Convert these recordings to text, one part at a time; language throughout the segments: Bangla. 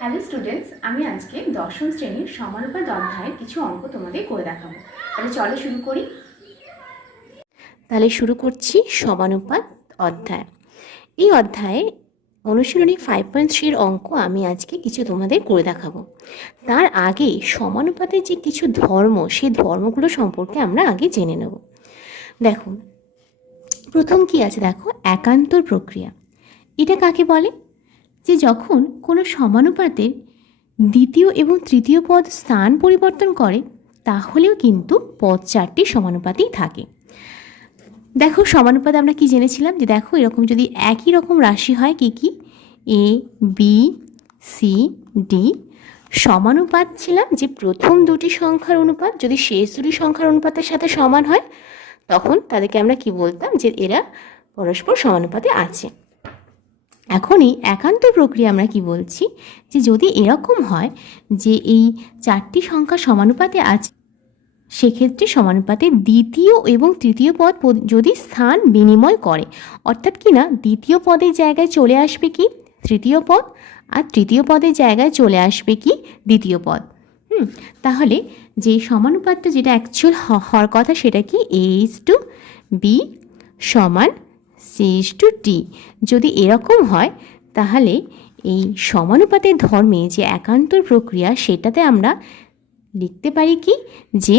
হ্যালো স্টুডেন্টস, আমি আজকে দশম শ্রেণীর সমানুপাত অধ্যায়ের কিছু অঙ্ক তোমাদের করে দেখাবো। তাহলে চলো শুরু করি। তাহলে শুরু করছি সমানুপাত অধ্যায়। এই অধ্যায়ে অনুশীলনী 5.3 অঙ্ক আমি আজকে কিছু তোমাদের করে দেখাবো। তার আগে সমানুপাতের যে কিছু ধর্ম, সেই ধর্মগুলো সম্পর্কে আমরা আগে জেনে নেব। দেখো, প্রথম কি আছে, দেখো একান্তর প্রক্রিয়া। এটা কাকে বলে? যে যখন কোনো সমানুপাতের দ্বিতীয় এবং তৃতীয় পদ স্থান পরিবর্তন করে, তাহলেও কিন্তু পদ চারটি সমানুপাতেই থাকে। দেখো, সমানুপাত আমরা কি জেনেছিলাম, যে দেখো এরকম যদি একই রকম রাশি হয়, কি কি এ বি সি ডি, সমানুপাত ছিলাম যে প্রথম দুটি সংখ্যার অনুপাত যদি শেষ দুটি সংখ্যার অনুপাতের সাথে সমান হয়, তখন তাদেরকে আমরা কি বলতাম, যে এরা পরস্পর সমানুপাতে আছে। এখনই একান্ত প্রক্রিয়া আমরা কি বলছি, যে যদি এরকম হয় যে এই চারটি সংখ্যা সমানুপাতে আছে, সেক্ষেত্রে সমানুপাতে দ্বিতীয় এবং তৃতীয় পদ যদি স্থান বিনিময় করে, অর্থাৎ কি না, দ্বিতীয় পদের জায়গায় চলে আসবে কি তৃতীয় পদ, আর তৃতীয় পদের জায়গায় চলে আসবে কি দ্বিতীয় পদ। তাহলে যে সমানুপাতটা যেটা অ্যাকচুয়াল হওয়ার কথা, সেটা কি A:B সমান C:D। যদি এরকম হয়, তাহলে এই সমানুপাতের ধর্মে যে একান্তর প্রক্রিয়া, সেটাতে আমরা লিখতে পারি কি, যে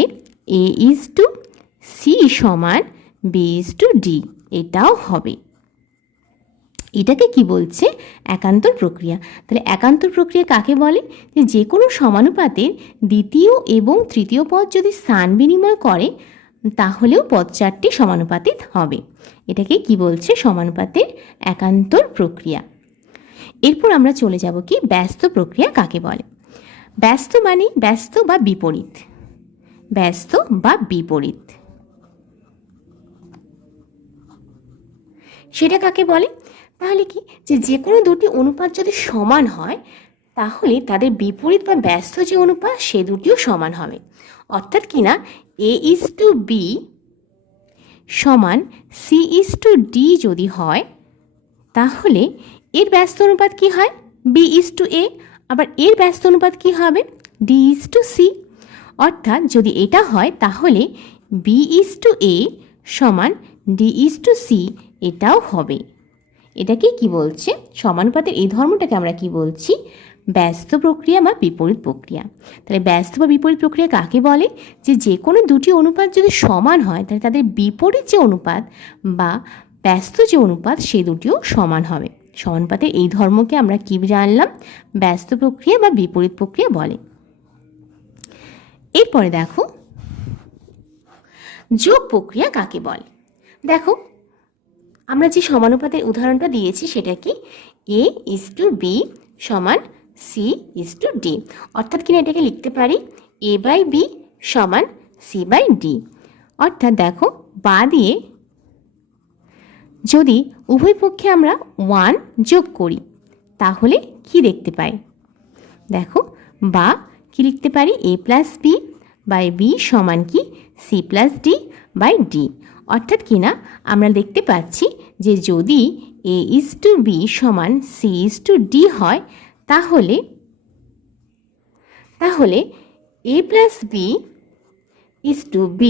A:C সমান B:D, এটাও হবে। এটাকে কি বলছে? একান্তর প্রক্রিয়া। তাহলে একান্তর প্রক্রিয়া কাকে বলে? যে কোনো সমানুপাতের দ্বিতীয় এবং তৃতীয় পদ যদি স্থান বিনিময় করে, তাহলেও পদ চারটি সমানুপাতিক হবে। এটাকে কি বলছে? সমানুপাতের একান্তর প্রক্রিয়া। এরপর আমরা চলে যাব কি, ব্যস্ত প্রক্রিয়া কাকে বলে? ব্যস্ত মানে ব্যস্ত বা বিপরীত, ব্যস্ত বা বিপরীত, সেটা কাকে বলে? তাহলে কি, যে কোনো দুটি অনুপাত যদি সমান হয়, তাহলে তাদের বিপরীত বা ব্যস্ত যে অনুপাত, সে দুটিও সমান হবে। অর্থাৎ কি না, A:B সমান C:D যদি হয়, তাহলে এর ব্যস্ত অনুপাত কি হয়? B:A। আবার এর ব্যস্ত অনুপাত কি হবে? D:C। অর্থাৎ যদি এটা হয়, তাহলে B:A সমান D:C, এটাও হবে। এটাকে কি বলছে? সমানুপাতের এই ধর্মটাকে আমরা কি বলছি? ব্যস্ত প্রক্রিয়া বা বিপরীত প্রক্রিয়া। তাহলে ব্যস্ত বা বিপরীত প্রক্রিয়া কাকে বলে? যে কোনো দুটি অনুপাত যদি সমান হয়, তাহলে তাদের বিপরীত যে অনুপাত বা ব্যস্ত যে অনুপাত, সেই দুটিও সমান হবে। সমানুপাতের এই ধর্মকে আমরা কি জানলাম? ব্যস্ত প্রক্রিয়া বা বিপরীত প্রক্রিয়া বলে। এরপরে দেখো, যোগ প্রক্রিয়া কাকে বলে? দেখো, আমরা যে সমানুপাতের উদাহরণটা দিয়েছি, সেটা কি A:B সমান C:D। অর্থাৎ কিনা এটাকে লিখতে পারি A/B সমান C/D। অর্থাৎ দেখো, বা দিয়ে যদি উভয় পক্ষে আমরা 1 যোগ করি, তাহলে কি দেখতে পাই? দেখো, বা কি লিখতে পারি? A+B/B সমান কি C+D/D। অর্থাৎ কি না, আমরা দেখতে পাচ্ছি যে যদি A:B সমান C:D হয়, তাহলে A+B:B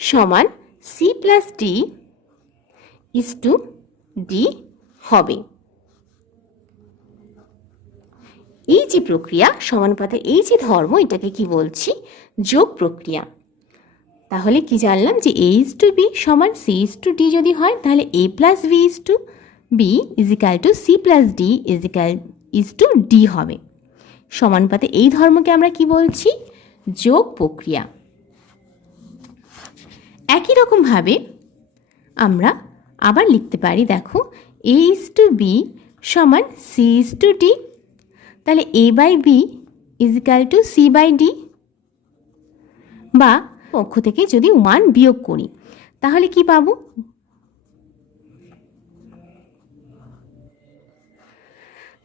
সমান C+D:D হবে। এই যে প্রক্রিয়া, সমানুপাতের এই যে ধর্ম, এটাকে কি বলছি? যোগ প্রক্রিয়া। তাহলে কি জানলাম, যে A:B সমান C:D যদি হয়, তাহলে A+B:B C+D D হবে। সমানুপাতে এই ধর্মকে আমরা কি বলছি? যোগ প্রক্রিয়া। একই রকমভাবে আমরা আবার লিখতে পারি, দেখো A:B সমান C:D, তাহলে A/B C/D, বা পক্ষ থেকে যদি 1 বিয়োগ করি, তাহলে কি পাবো?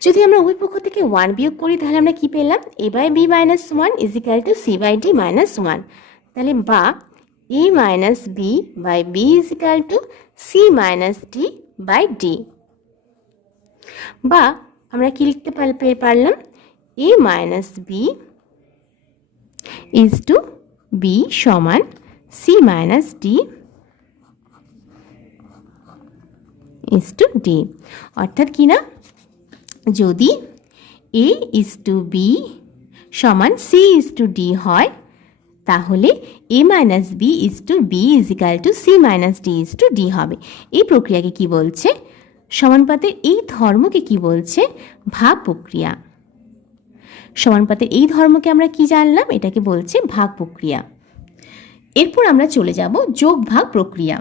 যদি আমরা উভয় পক্ষ থেকে 1 বিয়োগ করি, তাহলে আমরা কি পেলাম? A/B - 1 C/D - 1। তাহলে বা A-B/B C-D/D। বা আমরা কি লিখতে পারলাম? A minus B is to B সমান C minus D is to D. অর্থাৎ কি না, যদি এ ইজ টু বি সমান সি ইজ টু ডি হয়, তাহলে A minus B is to B equal to C minus D is to D হবে। এই প্রক্রিয়াকে কি বলছে? সমানুপাতের এই ধর্মকে কি বলছে? ভাগ প্রক্রিয়া। সমানুপাতের এই ধর্মকে আমরা কি জানলাম? এটাকে বলছে ভাগ প্রক্রিয়া। এরপর আমরা চলে যাব যোগ ভাগ প্রক্রিয়া।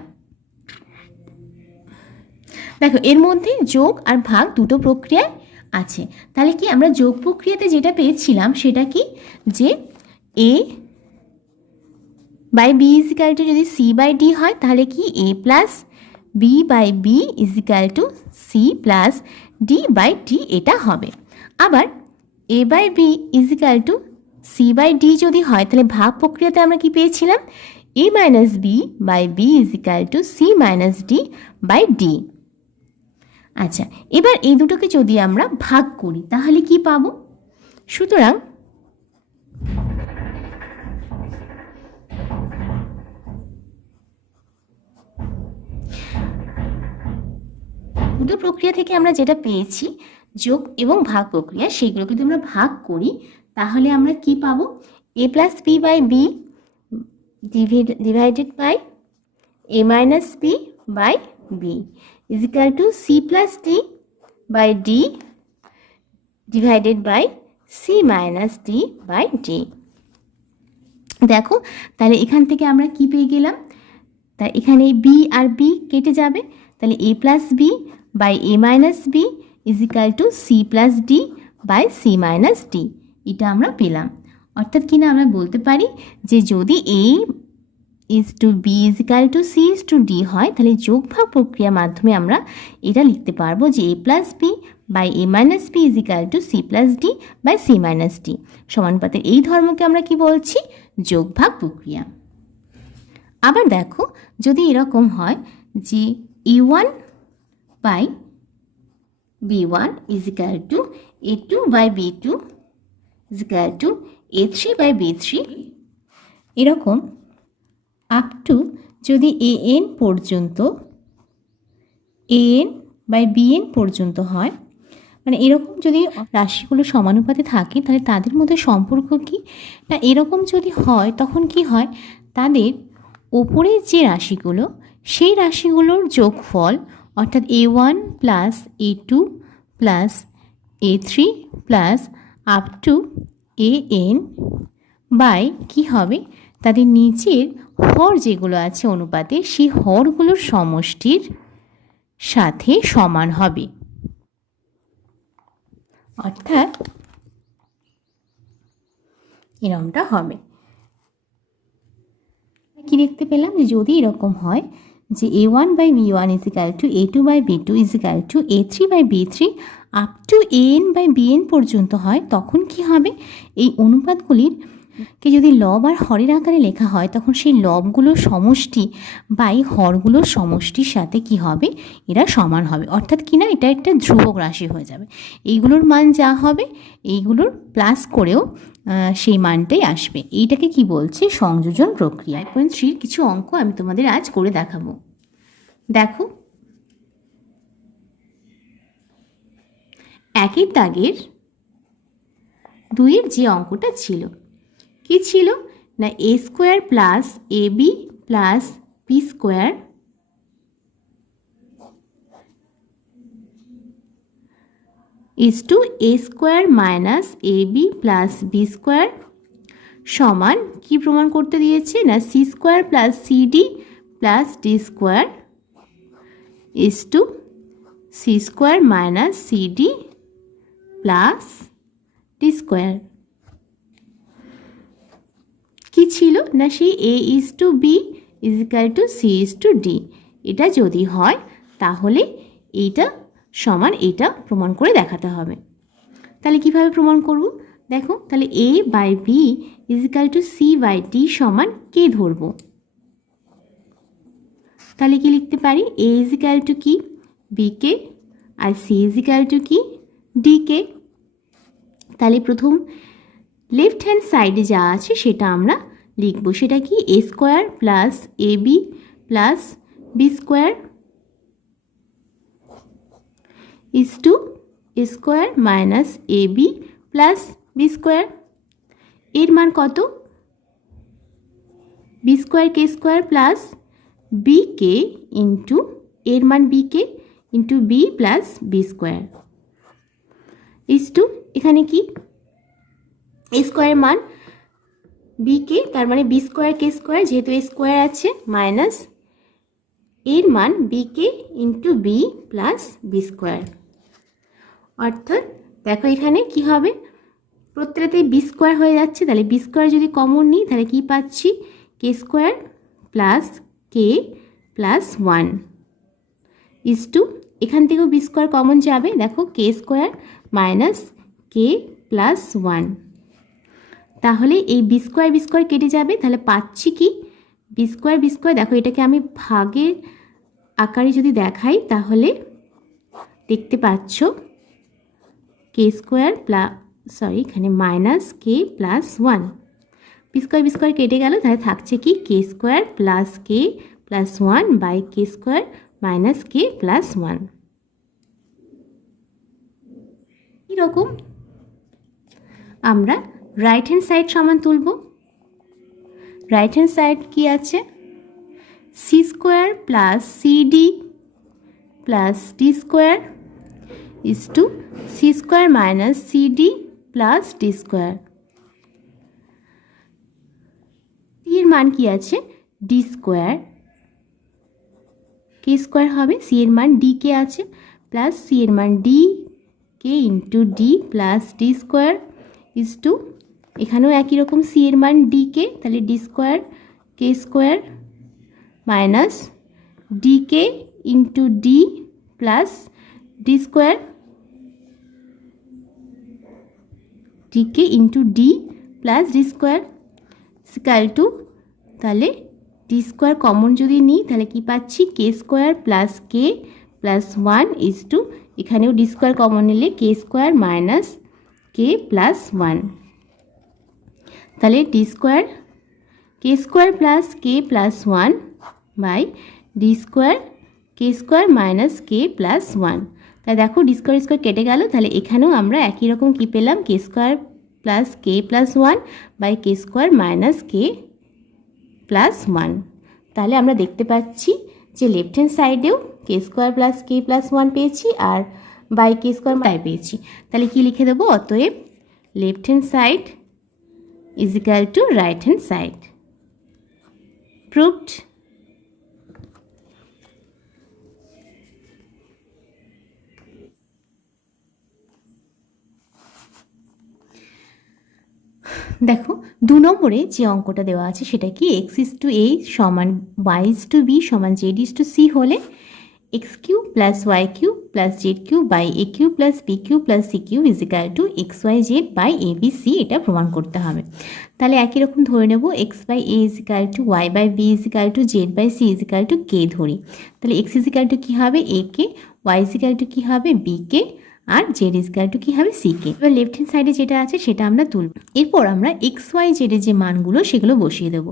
দেখো, এর মধ্যে যোগ আর ভাগ দুটো প্রক্রিয়ায় আছে। তাহলে কি আমরা যোগ প্রক্রিয়াতে যেটা পেয়েছিলাম সেটা কি, যে A by B equal to যদি সি বাই ডি হয়, তাহলে কি A plus B by B equal to C plus D by D এটা হবে। আবার A by B equal to C by D যদি হয়, তাহলে ভাগ প্রক্রিয়াতে আমরা কি পেয়েছিলাম? A minus B by B equal to C minus D by D. আচ্ছা, এবার এই দুটোকে যদি আমরা ভাগ করি তাহলে কি পাবো? সুতরাং দুটো প্রক্রিয়া থেকে আমরা যেটা পেয়েছি যোগ এবং ভাগ প্রক্রিয়া, সেইগুলোকে যদি আমরা ভাগ করি তাহলে আমরা কি পাবো? A plus B by B divided by A minus B by B equal to C plus D by D divided by C minus D by D. দেখো, তাহলে এখান থেকে আমরা কি পেয়ে গেলাম? তাই এখানে বি আর বি কেটে যাবে, তাহলে A plus B by A minus B equal to C plus D by C minus D, এটা আমরা পেলাম। অর্থাৎ কিনা আমরা বলতে পারি যে যদি A is to B equal to C is to D হয়, তাহলে যোগ ভাগ প্রক্রিয়ার মাধ্যমে আমরা এটা লিখতে পারবো যে A plus B by A minus B equal to C plus D by C minus D. সমানুপাতের এই ধর্মকে আমরা কি বলছি? যোগ ভাগ প্রক্রিয়া। আবার দেখো, যদি এরকম হয় যে A one by B one equal to A two by B two equal to A three by B three, এরকম আপ টু যদি এ এন পর্যন্ত A N by B N পর্যন্ত হয়, মানে এরকম যদি রাশিগুলো সমানুপাতে থাকে তাহলে তাদের মধ্যে সম্পর্ক কি না, এরকম যদি হয় তখন কি হয়, তাদের ওপরের যে রাশিগুলো সেই রাশিগুলোর যোগফল, অর্থাৎ A one plus A two plus A three plus up to A N by কী হবে, তাদের নিচের হর যেগুলো আছে অনুপাতে সেই হরগুলোর সমষ্টির সাথে সমান হবে। অর্থাৎ এরকমটা হবে। কি দেখতে পেলাম যে যদি এরকম হয় যে A one by B one equal to A two by B two equal to A three by B three up to A N by B N পর্যন্ত হয়, তখন কি হবে, এই অনুপাতগুলির কে যদি লব আর হরের আকারে লেখা হয় তখন সেই লবগুলোর সমষ্টি বাই হরগুলোর সমষ্টির সাথে কি হবে, এরা সমান হবে। অর্থাৎ কি না, এটা একটা ধ্রুবক রাশি হয়ে যাবে। এইগুলোর মান যা হবে এইগুলোর প্লাস করেও সেই মানটাই আসবে। এইটাকে কি বলছে? সংযোজন প্রক্রিয়া। 5.3 কিছু অঙ্ক আমি তোমাদের আজ করে দেখাবো। দেখো, একের দাগের দুইয়ের যে অঙ্কটা ছিল, কি ছিল না, A square plus A B plus B square is to A square minus A B plus B square সমান কি প্রমাণ করতে দিয়েছে না, C square plus CD plus D square is to C square minus CD plus D square. কি ছিল না, সেই A is to B equal to C is to D, এটা যদি হয় তাহলে এইটা সমান এটা প্রমাণ করে দেখাতে হবে। তাহলে কিভাবে প্রমাণ করব? দেখো, তাহলে A by B equal to C by D সমান কে ধরবো, তাহলে কি লিখতে পারি, এ ইজিক্যাল টু কি বি কে আর সি ইজিক্যাল টু কি ডি কে। তাহলে প্রথম লেফট হ্যান্ড সাইডে যা আছে সেটা আমরা লিখব। সেটা কি A square plus A B plus B square is to A square minus A B plus B square. এর মান কত? B square K square plus B K into এর মান B K into B plus B square is to এখানে কি এ স্কোয়ার মান বি কে, তার মানে বি স্কোয়ার কে স্কোয়ার যেহেতু এ স্কোয়ার আছে মাইনাস এর মান B K into B plus B square. অর্থাৎ দেখো এখানে কি হবে, প্রত্যেকটাতেই বি স্কোয়ার হয়ে যাচ্ছে, তাহলে বি স্কোয়ার যদি কমন নিই তাহলে কি পাচ্ছি K square plus K plus 1 is to এখান থেকেও বি স্কোয়ার কমন যাবে, দেখো K square minus K plus 1। তাহলে এই বি স্কোয়ার কেটে যাবে, তাহলে পাচ্ছি কি বি স্কোয়ার দেখো এটাকে আমি ভাগের আকারে যদি দেখাই তাহলে দেখতে পাচ্ছ কে স্কোয়ার এখানে minus K plus 1। B square কেটে গেল, তাহলে থাকছে কি K square plus K plus 1 by K square minus K plus 1। এরকম আমরা রাইট হ্যান্ড সাইড সমান তুলব। রাইট হ্যান্ড সাইড কি আছে C square plus CD plus D square is to C square minus CD plus D square. এর মান কি আছে ডি স্কোয়ার, কে স্কোয়ার হবে, সি এর মান ডি কে আছে প্লাস সি এর মান D K into D plus D square is to এখানেও একই রকম সি এর মান ডি কে, তাহলে D square K square minus D K into D plus D square D K into D plus D square equal to তাহলে ডি স্কোয়ার কমন যদি নিই তাহলে কি পাচ্ছি K square plus K plus 1 is to এখানেও ডি স্কোয়ার কমন নিলে K square minus K plus 1। তাহলে D square K square plus K plus 1 by D square K square minus K plus 1। তাই দেখো ডি স্কোয়ার কেটে গেল, তাহলে এখানেও আমরা একই রকম কি পেলাম K square plus K plus 1 by K square minus K plus 1। তাহলে আমরা দেখতে পাচ্ছি যে লেফট হ্যান্ড সাইডেও K square plus K plus 1 পেয়েছি আর বাই কে স্কোয়ার তাই পেয়েছি। তাহলে কি লিখে দেবো, অতএব left hand side is equal two right hand side. Proved. দেখো 2 নম্বরে যে অঙ্কটা দেওয়া আছে সেটা কি এক্স ইজ টু এ সমান ওয়াই ইজ টু বি সমান জেড ইজ টু সি হলে X Q plus Y Q plus Z Q by A Q plus B Q plus C Q is equal to X Y Z by A B C, এটা প্রমাণ করতে হবে। তাহলে একই রকম ধরে নেব X by A is equal to Y by B is equal to Z by C is equal to K ধরি। তাহলে এক্স ইজ ইকুয়াল টু কী হবে A K, Y is equal to কী হবে বি কে আর জেড ইজ ইকুয়াল টু কী হবে সি কে। এবার লেফট হ্যান্ড সাইডে যেটা আছে সেটা আমরা তুলব। এরপর আমরা এক্স ওয়াই জেডের যে মানগুলো সেগুলো বসিয়ে দেবো।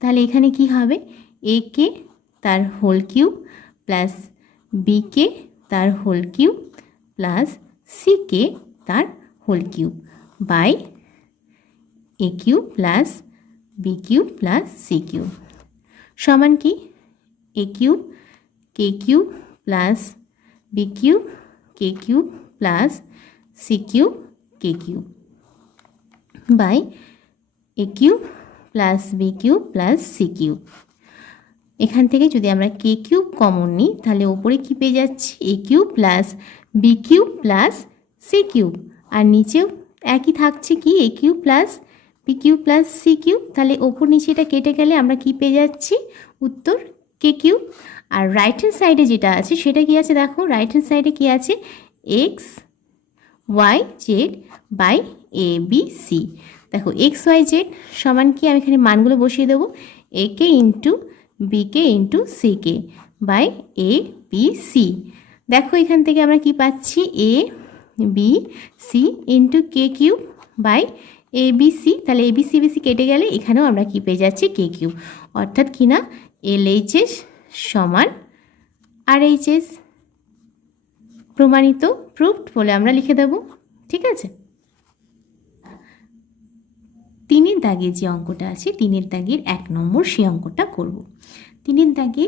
তাহলে এখানে কি হবে এ কে তার whole cube plus B K তার whole cube plus C K তার whole cube by A cube plus B cube plus C cube সমান কি A cube K cube plus B cube K cube plus C cube K cube by A cube plus B cube plus C cube. এখান থেকে যদি আমরা কে কিউব কমন নিই তাহলে ওপরে কী পেয়ে যাচ্ছি A cube plus B cube plus C cube আর নিচেও একই থাকছে কি A cube plus B cube plus C cube. তাহলে ওপর নিচে এটা কেটে গেলে আমরা কি পেয়ে যাচ্ছি উত্তর কে কিউব। আর রাইট হ্যান্ড সাইডে যেটা আছে সেটা কি আছে দেখো রাইট হ্যান্ড সাইডে কি আছে X Y Z by A B C. দেখো এক্স ওয়াই জেড সমান কি আমি এখানে মানগুলো বসিয়ে দেবো A K into B K into C K by A B C. দেখো এখান থেকে আমরা কি পাচ্ছি A B C into K cube by ABC, তাহলে ABC কেটে গেলে এখানেও আমরা কি পেয়ে যাচ্ছি কে কিউব, অর্থাৎ কি না LHS সমান RHS, প্রমাণিত, প্রুভড বলে আমরা লিখে দেব। ঠিক আছে, 3 দাগের যে অঙ্কটা আছে 3 দাগের 1 নম্বর সেই অঙ্কটা করব। 3 দাগে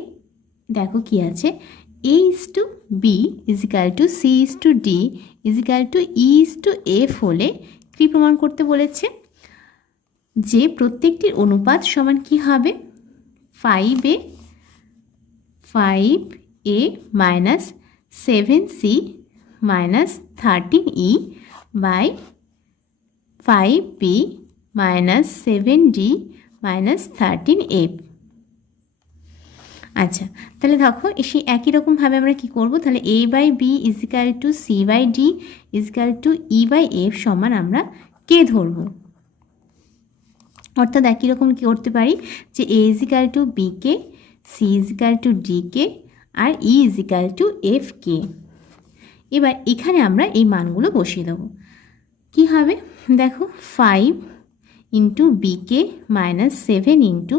দেখো কি আছে, A:B = C:D = E:F হলে কি প্রমাণ করতে বলেছে, যে প্রত্যেকটির অনুপাত সমান কি হবে, 5A minus 7C minus 13E by 5B minus 7D minus 13F। আচ্ছা, তাহলে দেখো সেই একই রকমভাবে আমরা কি করব, তাহলে A/B = C/D = E/F সমান আমরা কে ধরব, অর্থাৎ একই রকম কি করতে পারি যে A = BK, C = DK R E = FK। এবার এখানে আমরা এই মানগুলো বসিয়ে দেবো। কি হবে দেখো, 5 × BK minus 7 ×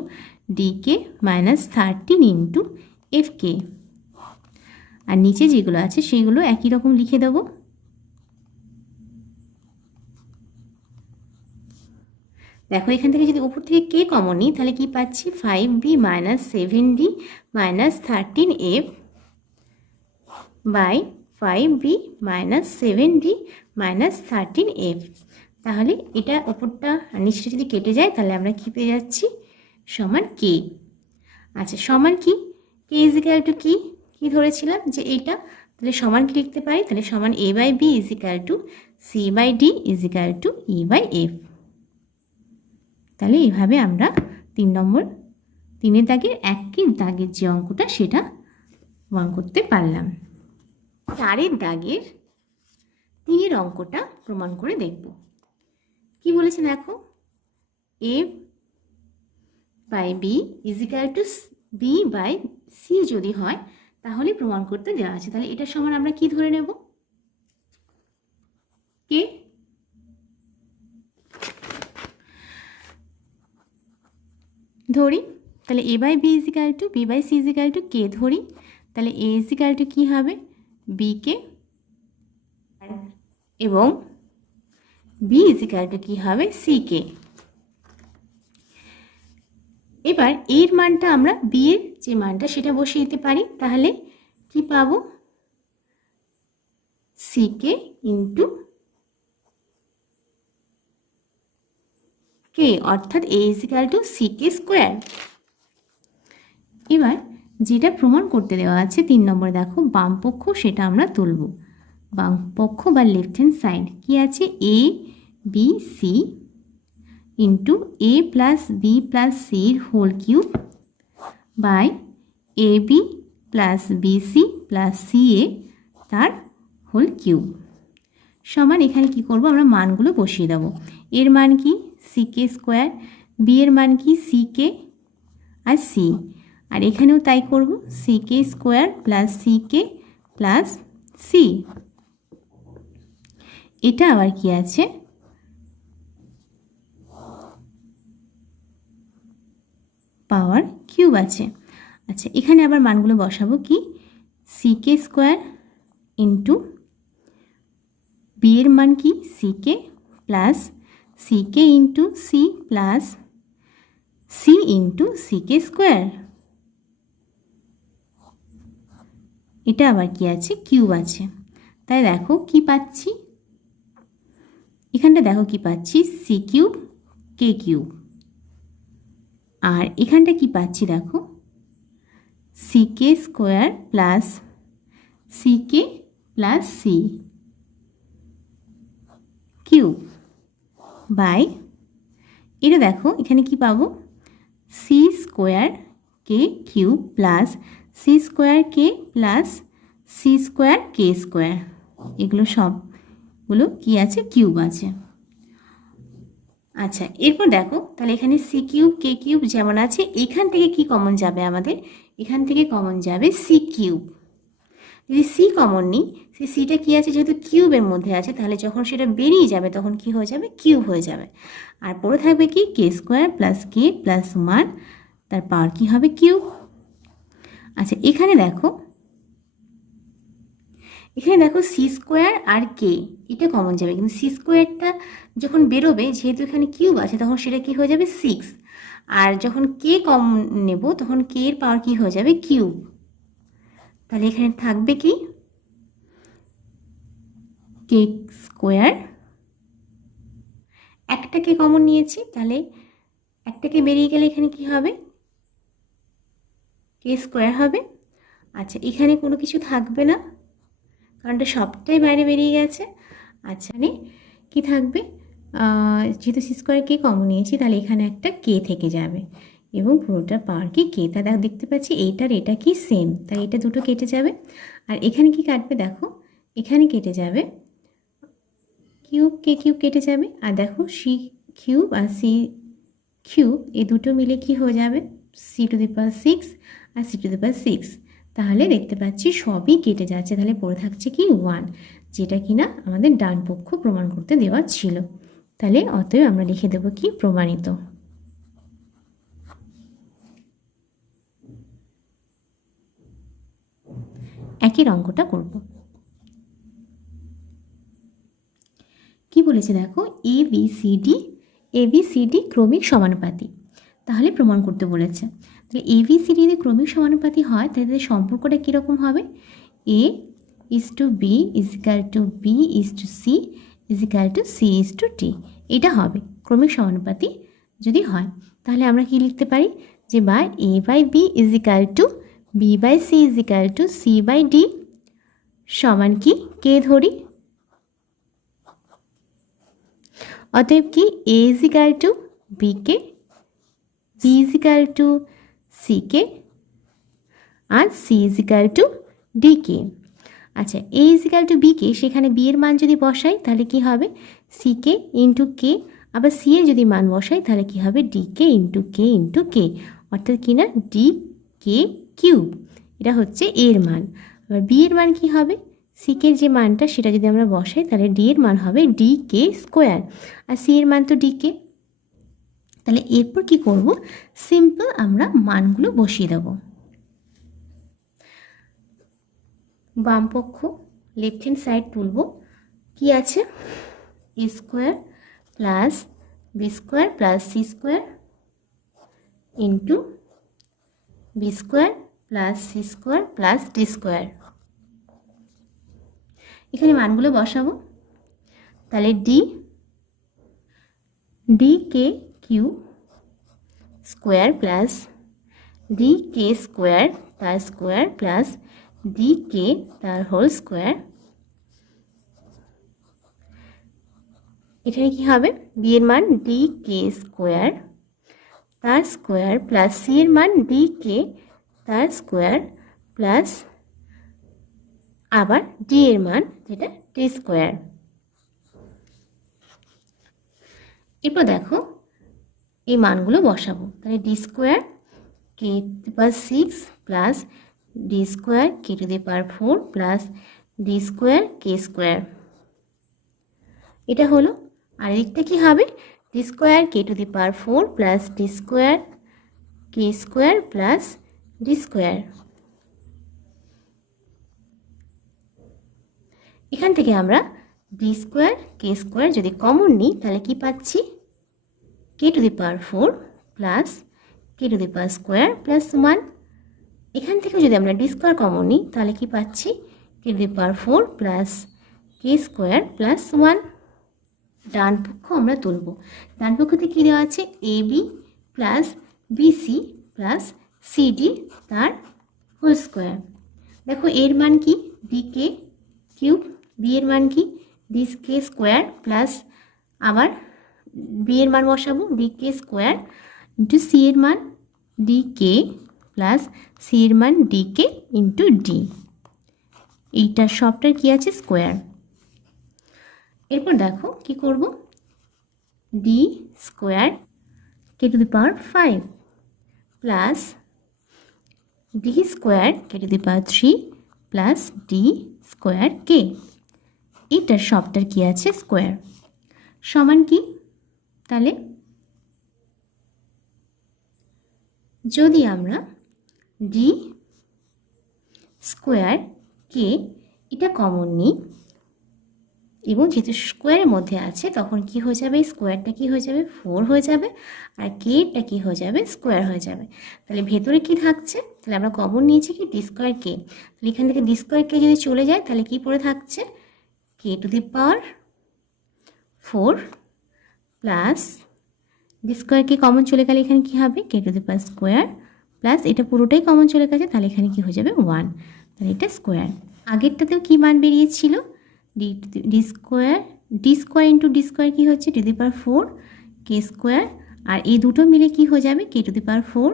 DK minus 13 × FK, আর নিচে যেগুলো আছে সেগুলো একই রকম লিখে দেবো। দেখো এখান থেকে যদি উপর থেকে কে কমন নিই তাহলে কি পাচ্ছি, 5B minus 7D minus 13F by 5B minus 7D minus 13F। তাহলে এটা উপরটা আর নিচটা যদি কেটে যায় তাহলে আমরা কি পেয়ে যাচ্ছি, সমান কে। আচ্ছা, সমান কি, কে = কি ধরেছিলাম যে এটা, তাহলে সমান কি লিখতে পারি, তাহলে সমান A/B = C/D = E/F। তাহলে এইভাবে আমরা 3 নম্বর 3 দাগের একই দাগের যে অঙ্কটা সেটা প্রমাণ করতে পারলাম। 4 দাগের 3 অঙ্কটা প্রমাণ করে দেখব। কি বলেছে দেখো, A/B = B/C যদি হয় তাহলে প্রমাণ করতে দেওয়া আছে, তাহলে এটা সমান আমরা কি ধরে নেব, কে। ধরি, তাহলে A/B = B/C = কে ধরি, তাহলে A = কি হবে, BK এবং B = কি হবে, CK। এবার এর মানটা আমরা B এর যে মানটা সেটা বসিয়ে দিতে পারি, তাহলে কি পাবো, CK × K, অর্থাৎ A = CK²। এবার যেটা প্রমাণ করতে দেওয়া আছে 3 নম্বর দেখো বাম পক্ষ, সেটা আমরা তুলব। বাম পক্ষ বা লেফট হ্যান্ড সাইড কি আছে, ABC × A + B + C whole cube by AB + BC + CA তার হোল কিউব সমান, এখানে কি করব, আমরা মানগুলো বসিয়ে দেব। এর মান কি, CK², B এর মান কি, CK আর C, আর এখানেও তাই করব, CK² + CK + C। এটা আবার কি আছে, পাওয়ার কিউব আছে। আচ্ছা, এখানে আবার মানগুলো বসাবো, কি CK² × B এর মান কি, CK plus CK × C plus C × CK²। এটা আবার কি আছে, কিউব আছে। তাই দেখো কি পাচ্ছি, এখানটা দেখো কি পাচ্ছি, C³ K³ আর এখানটা কি পাচ্ছি দেখো, CK² plus CK plus C cube by, এটা দেখো এখানে কি পাবো, C² K³ plus C² K plus C² K², এগুলো সবগুলো কি আছে, কিউব আছে। আচ্ছা, এরপর দেখো তাহলে এখানে C³ K³ যেমন আছে, এখান থেকে কি কমন যাবে আমাদের, এখান থেকে কমন যাবে C³ যদি সি কমন নিই, সেই সিটা কী আছে, যেহেতু কিউবের মধ্যে আছে, তাহলে যখন সেটা বেরিয়ে যাবে তখন কি হয়ে যাবে, কিউব হয়ে যাবে। আর পড়ে থাকবে কি, K square plus K plus 1, তার পাওয়ার কী হবে, কিউব। আচ্ছা এখানে দেখো সি স্কোয়ার আর কে এটা কমন যাবে, কিন্তু সি স্কোয়ারটা যখন বেরোবে, যেহেতু এখানে কিউব আছে, তখন সেটা কি হয়ে যাবে 6। আর যখন কে কম নেব তখন কে এর পাওয়ার কি হয়ে যাবে, কিউব। তাহলে এখানে থাকবে কি, কে স্কোয়ার, একটাকে কমন নিয়েছি, তাহলে একটাকে বেরিয়ে গেলে এখানে কি হবে, কে স্কোয়ার হবে। আচ্ছা এখানে কোনো কিছু থাকবে না, কারণ এটা সবটাই বাইরে বেরিয়ে গেছে। আচ্ছা মানে কী থাকবে, যেহেতু সি স্কোয়ার কে কমন নিয়েছি, তাহলে এখানে একটা কে থেকে যাবে এবং পুরোটা পাওয়ার কি কে। তা দেখতে পাচ্ছি এইটার এটা কি সেম, তাই এটা দুটো কেটে যাবে। আর এখানে কি কাটবে, দেখো এখানে কেটে যাবে কিউব, কে কিউব কেটে যাবে। আর দেখো সি কিউব আর সি কিউব এই দুটো মিলে কি হয়ে যাবে, সি টু দি পাওয়ার 6 আর সি টু দি পাওয়ার 6। তাহলে দেখতে পাচ্ছি সবই কেটে যাচ্ছে, তাহলে পড়ে থাকছে কি 1, যেটা কিনা আমাদের ডান পক্ষ প্রমাণ করতে দেওয়া ছিল। তাহলে অতএব আমরা লিখে দেব কি, প্রমাণিত। একই অঙ্কটা করব। কি বলেছে দেখো, এ বি সি ডি ক্রমিক সমানুপাতি, তাহলে প্রমাণ করতে বলেছে। তাহলে এ বি সি ডি যদি ক্রমিক সমানুপাতি হয়, তাহলে তাদের সম্পর্কটা কীরকম হবে, A is to B equal to B is to C equal to C is to D, এটা হবে ক্রমিক সমানুপাতি যদি হয়। তাহলে আমরা কি লিখতে পারি, যে বা A by B equal to B by C equal to C by D সমান কি, কে ধরি। অতএব কি, A equal to B K, B equal to C K, আর C equal to D K. আচ্ছা A equal to B K, সেখানে বি এর মান যদি বসাই তাহলে কি হবে, সি কে ইন্টু কে, আবার সি এর যদি মান বসাই তাহলে কি হবে, D K into k into k, অর্থাৎ কি না, ডি কে কিউব, এটা হচ্ছে এর মান। আবার বি এর মান কি হবে, সি কের যে মানটা সেটা যদি আমরা বসাই তাহলে ডি এর মান হবে ডি কে স্কোয়ার, আর সি এর মান তো ডি কে। তাহলে এরপর কি করব, সিম্পল আমরা মানগুলো বসিয়ে দেব। বাম পক্ষ লেফট হ্যান্ড সাইড তুলব, কি আছে, A square plus B square plus C square into B square plus C square plus D square. এখানে মানগুলো বসাবো, তাহলে D K Q square plus D K square তার স্কোয়ার প্লাস ডি কে তার হোল স্কোয়ার। এখানে কি হবে, বি এর মান ডি কে স্কোয়ার তার স্কোয়ার প্লাস সি এর মান ডি কে তার স্কোয়ার প্লাস আবার ডি এর মান যেটা ডি স্কোয়ার। এরপর দেখো এই মানগুলো বসাবো, তাহলে D square K to the power 6 plus D square K to the power 4 plus D square K square, এটা হলো। আর এদিকটা কী হবে, D square K to the power 4 plus D square K square plus D square. এখান থেকে আমরা ডি স্কোয়ার কে স্কোয়ার যদি কমন নিই তাহলে কি পাচ্ছি, K to the power 4 plus K to the power square plus 1। এখান থেকে যদি আমরা ডি স্কোয়ার কমন নিই তাহলে কি পাচ্ছি, K to the power 4 plus K square plus 1। ডান পক্ষ আমরা তুলব, ডান পক্ষতে কী দেওয়া আছে, A B plus BC plus CD তার হোল স্কোয়ার। দেখো এর মান কি, ডি কে কিউব, বি এর মান কি, ডি কে স্কোয়ার প্লাস আবার বি এর মান বসাবো D K square into C এর মান ডি কে প্লাস সি এর মান ডি কে ইন্টু ডি, এইটার সবটার কি আছে, স্কোয়ার। এরপর দেখো কি করব, D square K to the power 5 plus D square K to the power 3 plus D square K, এটার সবটার কি আছে স্কোয়ার, সমান কি, তাহলে যদি আমরা ডি স্কোয়ার কে এটা কমন নিই এবং যেহেতু স্কোয়ারের মধ্যে আছে তখন কি হয়ে যাবে, স্কোয়ারটা কি হয়ে যাবে 4 হয়ে যাবে, আর কেটা কি হয়ে যাবে স্কোয়ার হয়ে যাবে। তাহলে ভেতরে কি থাকছে, তাহলে আমরা কমন নিয়েছি কি ডি স্কোয়ার কে, তাহলে এখান থেকে ডি স্কোয়ার কে যদি চলে যায় তাহলে কি পড়ে থাকছে K to the power 4 plus D square K common চলে গেলে এখানে কি হবে K to the power square plus এটা পুরোটাই কমন চলে গেছে তাহলে এখানে কি হয়ে যাবে 1, তাহলে এটা স্কোয়ার। আগেরটাতেও কি মান বেরিয়েছিল D square into D square কী হচ্ছে to the power 4 K square, আর এই দুটো মিলে কি হয়ে যাবে k to the power 4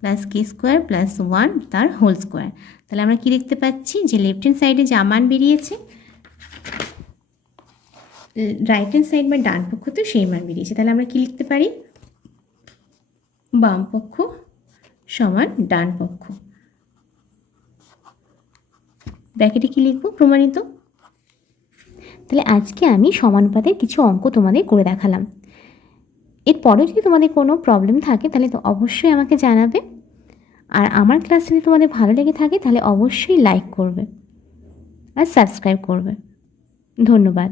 plus K square plus 1 তার হোল স্কোয়ার। তাহলে আমরা কি দেখতে পাচ্ছি যে লেফট হ্যান্ড সাইডে যা মান বেরিয়েছে রাইট হ্যান্ড সাইড বা ডান পক্ষতেও সেই মান বেরিয়েছে। তাহলে আমরা কি লিখতে পারি, বাম পক্ষ সমান ডান পক্ষ, ব্র্যাকেটে কি লিখব প্রমাণিত। তাহলে আজকে আমি সমানুপাতের কিছু অঙ্ক তোমাদের করে দেখালাম। এরপরেও যদি তোমাদের কোনো প্রবলেম থাকে তাহলে তো অবশ্যই আমাকে জানাবে, আর আমার ক্লাস যদি তোমাদের ভালো লেগে থাকে তাহলে অবশ্যই লাইক করবে আর সাবস্ক্রাইব করবে। ধন্যবাদ।